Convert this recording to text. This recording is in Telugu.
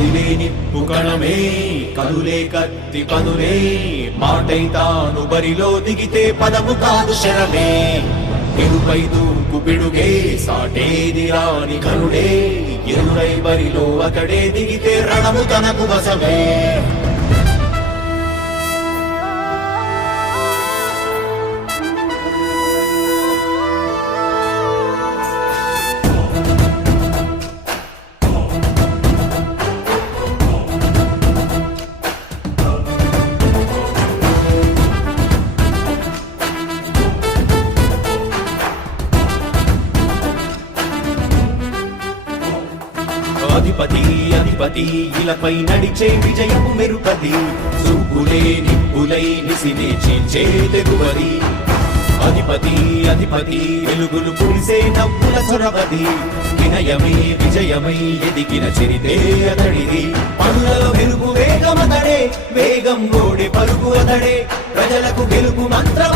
కదిలే నిప్పు కణమే కదులే కత్తి పదులే మాటై తాను బరిలో దిగితే పదము కాదు శరమే ఎరుపై దూకు పిడుగే సాటేది రాని కరుడే ఎరురై బరిలో అతడే దిగితే రణము తనకు వశమే అధిపతి అధిపతి ఇలపై నడిచే విజయము మెరుపది చూపులే నిప్పులై నిసినే చీల్చే తెగువది అధిపతి అధిపతి వెలుగులు కురిసే నవ్వుల చొరవది వినయమై విజయమై ఎదిగిన చరితే అతడిది పనులలో వెలుగు వేగమతడే వేగం ఓడే పరుగు అతడే ప్రజలకు గెలుపు మంత్రమ